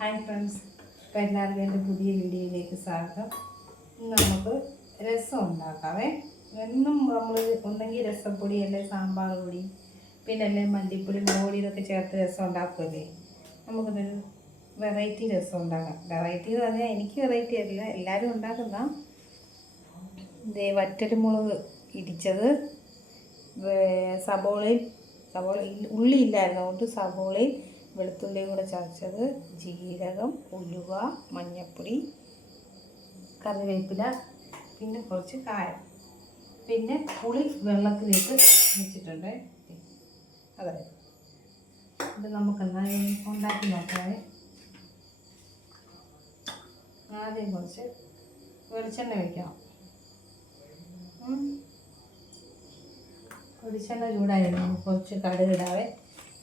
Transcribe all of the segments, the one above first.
Hi friends, എല്ലാവർക്കും എൻ്റെ പുതിയ വീഡിയോയിലേക്ക് സ്വാഗതം. ഇന്ന് നമുക്ക് രസം ഉണ്ടാക്കാവേ. എന്നും നമ്മൾ ഒന്നെങ്കിൽ രസപ്പൊടി അല്ലെങ്കിൽ സാമ്പാർ പൊടി പിന്നെ അല്ലെങ്കിൽ മല്ലിപ്പൊടി മുളക് ഇതൊക്കെ ചേർത്ത് രസം ഉണ്ടാക്കുമല്ലേ. നമുക്കിതൊരു വെറൈറ്റി രസം ഉണ്ടാക്കാം. വെറൈറ്റി എന്ന് പറഞ്ഞാൽ എനിക്ക് വെറൈറ്റി അറിയില്ല, എല്ലാവരും ഉണ്ടാക്കുന്ന വറ്റൽമുളക് ഇടിച്ചത്, സബോള ഉള്ളി ഇല്ലായിരുന്നു അതുകൊണ്ട് സബോളയും വെളുത്തുള്ളിയും കൂടെ ചതച്ചത്, ജീരകം, ഉലുവ, മഞ്ഞൾപ്പൊടി, കറിവേപ്പില, പിന്നെ കുറച്ച് കായം, പിന്നെ പുളി വെള്ളത്തിലിട്ട് വെച്ചിട്ടുണ്ട്. അതെ, ഇത് നമുക്കെന്നാൽ ഉണ്ടാക്കി നോക്കാവേ. ആദ്യം കുറച്ച് വെളിച്ചെണ്ണ ഒഴിക്കണം. വെളിച്ചെണ്ണ ചൂടായിരുന്നു, കുറച്ച് കടുക് ഇടാവേ.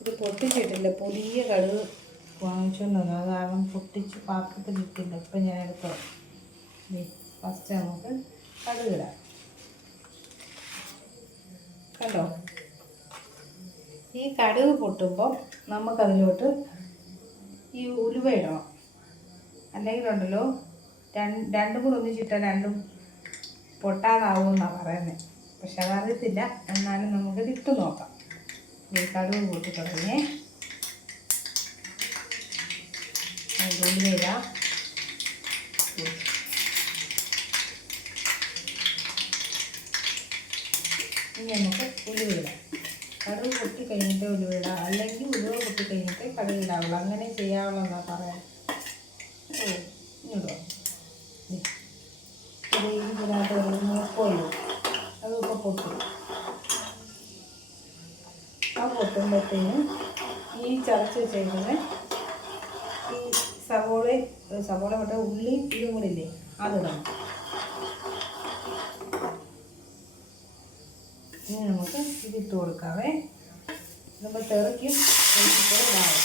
ഇത് പൊട്ടിച്ചിട്ടില്ല, പുതിയ കടുക് വാങ്ങിച്ചുകൊണ്ടുവന്നു, അത് കാരണം പൊട്ടിച്ച് പാത്രത്തിലിട്ടില്ല. ഇപ്പം ഞാൻ എടുത്തോ. ഫസ്റ്റ് നമുക്ക് കടുക് ഇടാം. കണ്ടോ, ഈ കടുക് പൊട്ടുമ്പോൾ നമുക്കതിലോട്ട് ഈ ഉലുവ ഇടണം. അല്ലെങ്കിൽ ഉണ്ടല്ലോ രണ്ടും കൂടെ ഒന്നിച്ചിട്ടാൽ രണ്ടും പൊട്ടാതാവുമെന്നാണ് പറയുന്നത്. പക്ഷെ അതറിയത്തില്ല, എന്നാലും നമുക്കിത് ഇട്ട് നോക്കാം. ഈ കടുക് കൂട്ടി തുടങ്ങിയേ, ഉലുവയിടാം. ഇനി നമുക്ക് ഉലുവയിടാം. കടുക് പൊട്ടി കഴിഞ്ഞിട്ട് ഉലുവയിടാം, അല്ലെങ്കിൽ ഉലുവ പൊട്ടി കഴിഞ്ഞിട്ട് കടുക് ഇടാവുള്ളൂ. അങ്ങനെ ചെയ്യാവുള്ളതാണ് പറയാൻ. ഇടുക ഇതിനകത്ത് ഒരു മൂപ്പല്ലോ, അതിപ്പോൾ പൊട്ടും. ആ പൊട്ടുമ്പോഴത്തേനും ഈ ചതച്ച് വെച്ചേക്കുന്ന ഈ സവോള പൊട്ട ഉള്ളി ഇതും കൂടി ഇല്ലേ, അതിടണം. ഇനി നമുക്ക് ഇതിട്ട് കൊടുക്കാവേ. നമ്മൾ തിറക്കും ഒഴിച്ചിട്ട് ഇടാവും.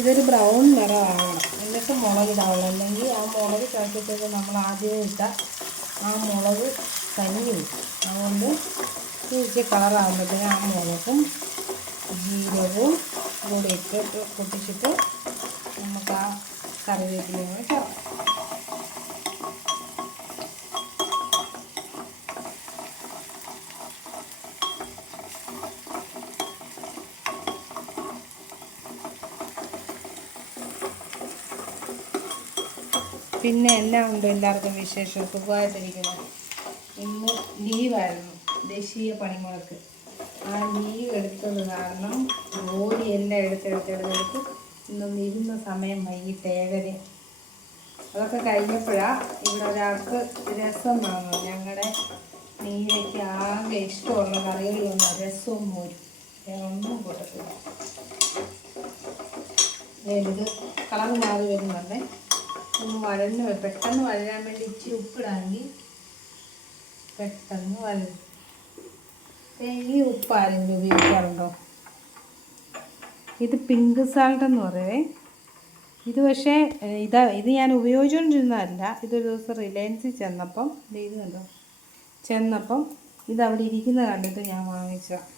ഇതൊരു ബ്രൗൺ നിറമാകണം, എന്നിട്ട് മുളക് ഇടാവുള്ളൂ. അല്ലെങ്കിൽ ആ മുളക് ചേർത്തിട്ട് നമ്മൾ ആദ്യമേ ഇട്ട ആ മുളക് തനിയെ വരും. അതുകൊണ്ട് ഇച്ചിരി കളറാകുമ്പോഴത്തേനും ആ മുളകും ജീരകവും കൂടെ ഇട്ട് പൊട്ടിച്ചിട്ട് നമുക്ക് ആ കറിവേപ്പിലയും കൂടെ ചേർക്കാം. പിന്നെ എല്ലാം ഉണ്ട്, എല്ലാവർക്കും വിശേഷം, സുഖമായിട്ടിരിക്കണം. ഇന്ന് ലീവായിരുന്നു, ദേശീയ പണിമുടക്ക്. ആ ലീവ് എടുത്തത് കാരണം ജോലിയെല്ലാം എടുത്തെടുത്ത് ഇന്നൊന്ന് ഇരുന്ന സമയം വൈകിട്ട് 7:30. അതൊക്കെ കഴിഞ്ഞപ്പോഴാണ് ഇവിടെ ഒരാൾക്ക് രസം വാങ്ങും. ഞങ്ങളുടെ നീരയ്ക്ക് ആകെ ഇഷ്ടമുള്ള കറികളൊന്നും രസവും മോരും, വേറെ ഒന്നും കൂട്ടത്തില്ല. ഇത് കളർ മാറി വരുന്നുണ്ട്. ഒന്ന് പെട്ടെന്ന് വഴരാൻ വേണ്ടി ഇച്ചിരി ഉപ്പിടാമെങ്കിൽ പെട്ടെന്ന് വഴരും. ഈ ഉപ്പ് ആരെങ്കിലും ഉപയോഗിക്കാറുണ്ടോ? ഇത് പിങ്ക് സാൾട്ട് എന്ന് പറയേ. ഇത് പക്ഷേ ഇത് ഞാൻ ഉപയോഗിച്ചുകൊണ്ടിരുന്നതല്ല. ഇതൊരു ദിവസം റിലയൻസിൽ ചെന്നപ്പം ഇതവിടെ ഇരിക്കുന്ന കണ്ടിട്ട് ഞാൻ വാങ്ങിച്ചതാണ്.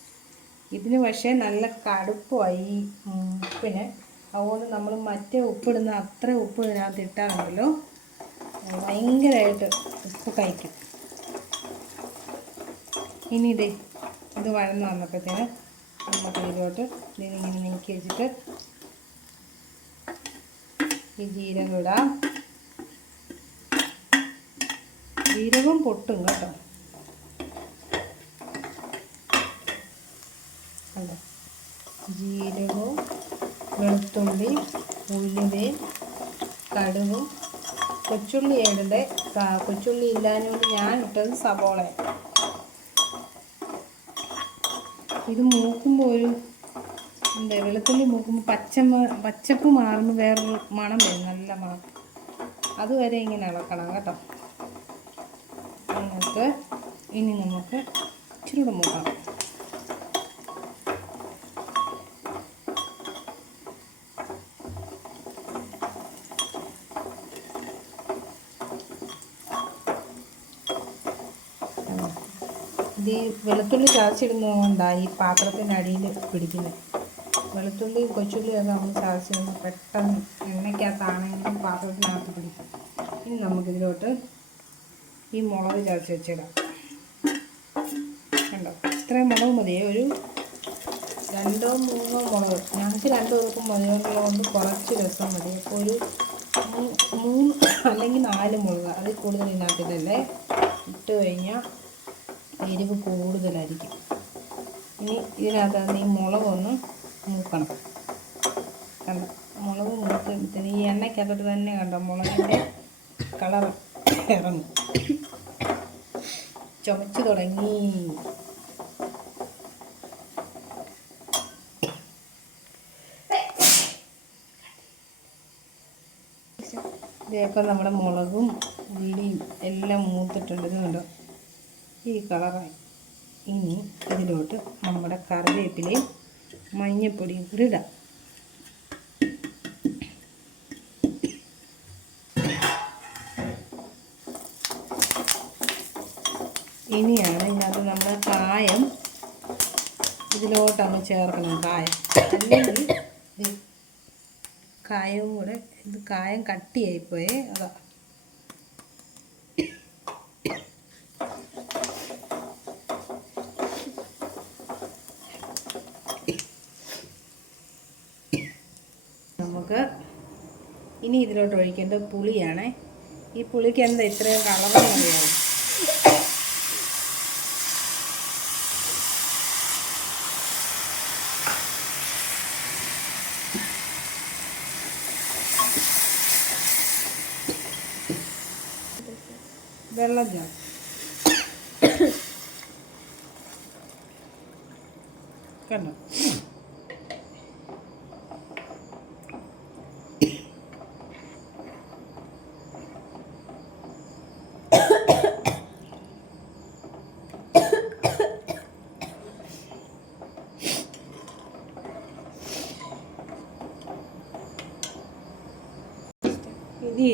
ഇതിന് പക്ഷേ നല്ല കടുപ്പമായി ഉപ്പിന്. അതുകൊണ്ട് നമ്മൾ മറ്റേ ഉപ്പിടുന്ന അത്ര ഉപ്പ് ഇതിനകത്ത് ഇട്ടാലുണ്ടല്ലോ ഭയങ്കരമായിട്ട് ഉപ്പ് കഴിക്കും. ഇനി ഇത് വഴന്ന് വന്നപ്പോഴത്തേന് നമുക്ക് ഇതിലോട്ട് ഇതിങ്ങനെ നീക്കി വെച്ചിട്ട് ഈ ജീരകം ഇടാം. ജീരകം പൊട്ടും കേട്ടോ. അല്ല, ജീരകവും വെളുത്തുള്ളി, ഉലുവയും കടുകും, കൊച്ചുള്ളി ഇടണ്ടേ. കൊച്ചുള്ളി ഇല്ലാഞ്ഞുകൊണ്ട് ഞാൻ ഇട്ടത് സബോള. ഇത് മൂക്കുമ്പോൾ ഒരു വെളുത്തുള്ളി മൂക്കുമ്പോൾ പച്ചപ്പ് മാറുമ്പോൾ വേറൊരു മണം വരും, നല്ല മണം. അതുവരെ ഇങ്ങനെ ഇളക്കണം കേട്ടോ. എന്നിട്ട് ഇനി നമുക്ക് ഇച്ചിരി കൂടെ മൂക്കണം. ഇത് ഈ വെളുത്തുള്ളി ചതച്ചിടുന്നതുകൊണ്ടാണ് ഈ പാത്രത്തിൻ്റെ അടിയിൽ പിടിക്കുന്നത്. വെളുത്തുള്ളിയും കൊച്ചുള്ളിയും ഒക്കെ നമ്മൾ ചതച്ചിടുമ്പോൾ പെട്ടെന്ന് എണ്ണയ്ക്കകത്താണെങ്കിലും പാത്രത്തിനകത്ത് പിടിക്കും. ഇനി നമുക്കിതിലോട്ട് ഈ മുളക് ചതച്ച് വെച്ചിടാം. കണ്ടോ, ഇത്രയും മുളക് മതിയേ, ഒരു 2 3 മുളക്. ഞങ്ങൾക്ക് 2 പേർക്കും മതിയുള്ളതുകൊണ്ട് കുറച്ച് രസം മതി. അപ്പോൾ ഒരു 3 അല്ലെങ്കിൽ 4 മുളക്, അതിൽ കൂടുതൽ ഇതിനകത്തിട്ടല്ലേ. ഇട്ട് കഴിഞ്ഞാൽ എരിവ് കൂടുതലായിരിക്കും. ഇനി ഇതിനകത്ത് ഈ മുളകൊന്ന് മൂക്കണം. കണ്ടോ, മുളക് മൂക്കുമ്പോഴത്തേന് ഈ എണ്ണയ്ക്കകത്തോട്ട് തന്നെ കണ്ടോ മുളകിൻ്റെ കളർ ഇറങ്ങും. ചുമച്ച് തുടങ്ങി. ഇതേപ്പം നമ്മുടെ മുളകും ഉള്ളിയും എല്ലാം മൂത്തിട്ടുണ്ട്. ഇത് കണ്ടോ, ഈ കളറായി. ഇനി ഇതിലോട്ട് നമ്മുടെ കറിവേപ്പിലയും മഞ്ഞൾപ്പൊടിയും കൂടി ഇടാം. ഇനിയാണ് ഇതിനകത്ത് നമ്മൾ കായം ഇതിലോട്ടങ്ങ് ചേർക്കണം. കായം അല്ലെങ്കിൽ കായവും കൂടെ, ഇത് കായം കട്ടിയായിപ്പോയേ, അതാ. നമുക്ക് ഇനി ഇതിലോട്ട് ഒഴിക്കേണ്ടത് പുളിയാണ്. ഈ പുളിക്ക് എന്താ ഇത്രയും കളറെന്ന് അറിയാമോ? വെള്ളം ചേർക്കും. കണ്ടോ,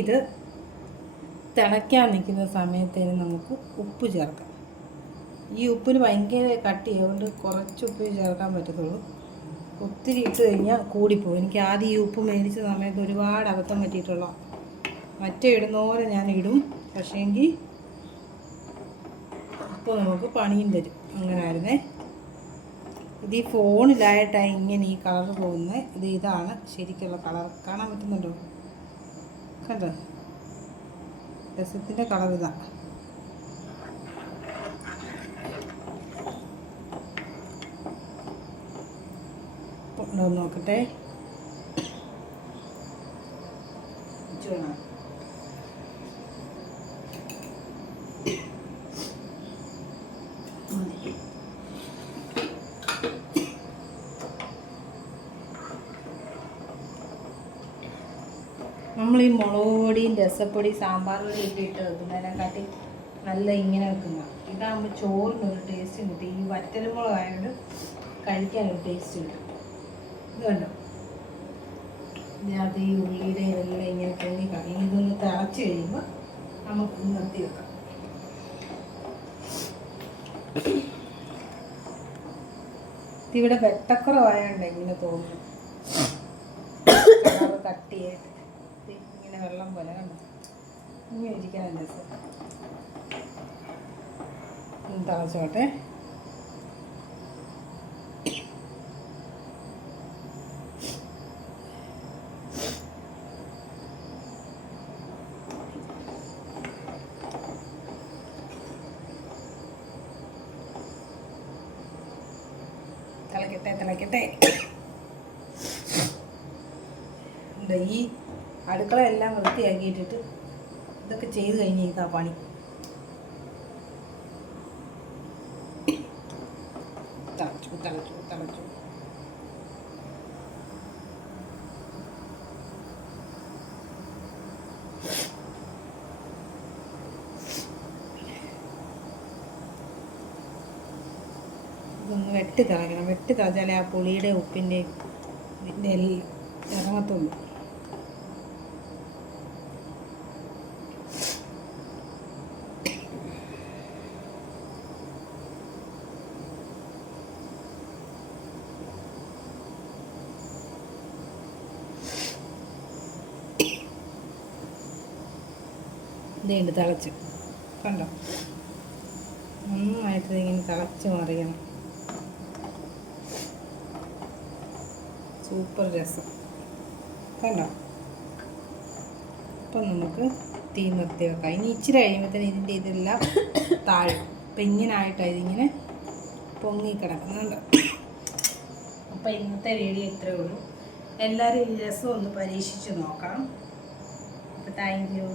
ഇത് തിളയ്ക്കാൻ നിൽക്കുന്ന സമയത്തേന് നമുക്ക് ഉപ്പ് ചേർക്കാം. ഈ ഉപ്പിന് ഭയങ്കര കട്ടിയായതുകൊണ്ട് കുറച്ച് ഉപ്പ് ചേർക്കാൻ പറ്റത്തുള്ളൂ. ഒത്തിരി ഇട്ട് കഴിഞ്ഞാൽ കൂടിപ്പോകും. എനിക്ക് ആദ്യം ഈ ഉപ്പ് മേടിച്ച സമയത്ത് ഒരുപാട് അബദ്ധം പറ്റിയിട്ടുള്ള. മറ്റേ ഇടുന്ന പോലെ ഞാൻ ഇടും, പക്ഷേങ്കിൽ ഇപ്പോൾ നമുക്ക് പണിയും തരും. അങ്ങനെ ആയിരുന്നേ. ഇത് ഈ ഫോണിലായിട്ടാണ് ഇങ്ങനെ ഈ കളർ പോകുന്നത്. ഇതാണ് ശരിക്കുള്ള കളർ. കാണാൻ പറ്റുന്നുണ്ടോ? കണ്ടോ, രസത്തിൻ്റെ കളർ ഇതാ. ഉണ്ടോ നോക്കട്ടെ. നമ്മൾ ഈ മുളക് പൊടിയും രസപ്പൊടി സാമ്പാർ പൊടിയൊക്കെ ഇട്ട് വെക്കുന്നതിനെക്കാട്ടി നല്ല ഇങ്ങനെ വെക്കുന്ന. ഇതാകുമ്പോൾ ചോറിനൊരു ടേസ്റ്റ് കിട്ടി. ഈ വറ്റൽമുളകായതുകൊണ്ട് കഴിക്കാനൊരു ടേസ്റ്റ് കിട്ടും. ഇത് കണ്ടോ, ഇതിനകത്ത് ഈ ഉള്ളിയുടെ ഇതെല്ലാം ഇങ്ങനെ പൊങ്ങി കറി. ഇതൊന്ന് തിളച്ച് കഴിയുമ്പോൾ നമുക്ക് നിർത്തി വെക്കാം. ഇവിടെ വെട്ടക്കുറവായതുകൊണ്ട് ഇങ്ങനെ തോന്നുന്നു. കളറ് കട്ടിയായിട്ട് ഇങ്ങനെ വെള്ളം പോലെ കണ്ടോ. ഇനി ഒഴിക്കാൻ രസം. തിളച്ചോട്ടെ. തിളക്കട്ടെ. ഈ അടുക്കളയെല്ലാം വൃത്തിയാക്കിയിട്ടിട്ട് ഇതൊക്കെ ചെയ്ത് കഴിഞ്ഞ് ഇതാ പണി. തിളച്ചു. ഇതൊന്ന് വെട്ടി തിളയ്ക്കണം. വെട്ടി തിളച്ചാലേ ആ പുളിയുടെ ഉപ്പിൻ്റെ ഇതിൻ്റെ എല്ലാം ഇറങ്ങത്തുള്ളൂ. ഇതുണ്ട് തിളച്ച് കണ്ടോ, നന്നായിട്ട് ഇങ്ങനെ തിളച്ച് മറിയണം. സൂപ്പർ രസം കണ്ടോ. അപ്പം നമുക്ക് തീ നിർത്തി വെക്കാം. ഇനി ഇച്ചിരി കഴിയുമ്പോഴത്തേന് ഇതിൻ്റെ ഇതെല്ലാം താഴും. അപ്പം ഇങ്ങനെ ആയിട്ടാണ് ഇതിങ്ങനെ പൊങ്ങിക്കിടക്കുന്നുണ്ട്. അപ്പം ഇന്നത്തെ വീഡിയോ ഇത്രയേ ഉള്ളൂ. എല്ലാവരും ഈ രസം ഒന്ന് പരീക്ഷിച്ച് നോക്കാം. അപ്പോൾ താങ്ക് യു.